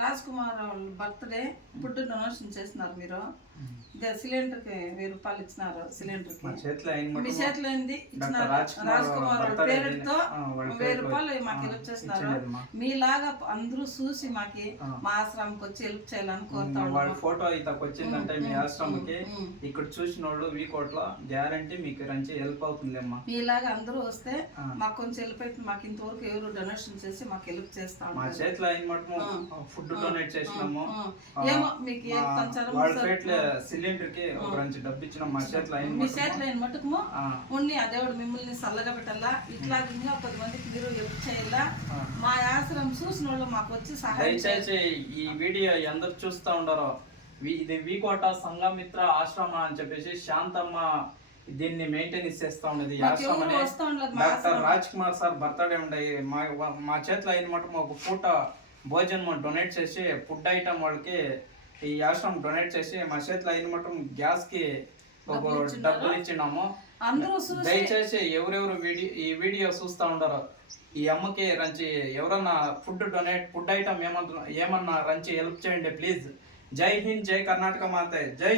రాజ్ కుమార్ వాళ్ళ birthday food donation చేస్తున్నారు మీరు. సిలిండర్కి 1000 రూపాయలు ఇచ్చినారు. సిలిండర్కి మీ చేతిలో ఏంది ఇచ్చినారు. రాజ్ కుమార్ వాళ్ళ పేరుతో 1000 రూపాయలు మాకు హెల్ప్ చేస్తున్నారు. మీలాగా అందరూ చూసి మాకి మా ఆశ్రమంకి వచ్చి హెల్ప్ చేయాలని కోరుతాను. వాళ్ళ ఫోటో ఇతకు వచ్చిందంటే మీ ఆశ్రమంకి ఇక్కడ చూసిన వాళ్ళు వీకోట్లో గ్యారంటీ మీకు రంచి హెల్ప్ అవుతుందమ్మా. మీలాగా అందరూ వస్తే మాకు కొంచెం హెల్ప్ అవుతుంది. మాకు ఇంతవరకు ఎవరు డొనేషన్ చేసి మాకు హెల్ప్ చేస్తాము. మా చేతిలో అయిన మటుకు ఫుడ్ డొనేట్ చేసినాము. ఏమో మీకు సిలిండర్ కి ఒక రంచి డబ్బు ఇచ్చిన మా చేతిలో అయిన మీ చేతిలో అయిన మటుకు ఉండి ఆ దేవుడు మిమ్మల్ని చల్లగా పెట్టాలా. ఇట్లా ఇంకా 10 మందికి మీరు హెల్ప్ చేయాలా. మా ఆశ్రమం చూసిన వాళ్ళు మాకు వచ్చి సహాయం దయచేసి ఈ వీడియో అందరు చూస్తూ ఉండరు. ఇది వీకోట సంఘమిత్ర ఆశ్రమ అని చెప్పేసి శాంతమ్మ దీన్ని మెయింటెనెన్స్ చేస్తా ఉండేది. Doctor Raj Kumar sir birthday ఉండే మా చేతిలో అయిన మటుకు ఒక పూట భోజనం డొనేట్ చేసి ఫుడ్ ఐటమ్ వాళ్ళకి ఈ ఆశ్రమం డొనేట్ చేసి మా చేతిలో అయిన మటుకు గ్యాస్ కి ఒక డబ్బులు ఇచ్చినాము. దయచేసి ఎవరెవరు ఈ వీడియో చూస్తూ ఉండరు ఈ అమ్మకి రంచి ఎవరన్నా ఫుడ్ ఐటమ్ ఏమన్నా రంచి హెల్ప్ చేయండి ప్లీజ్. జై హింద్, జై కర్ణాటక మాతే, జై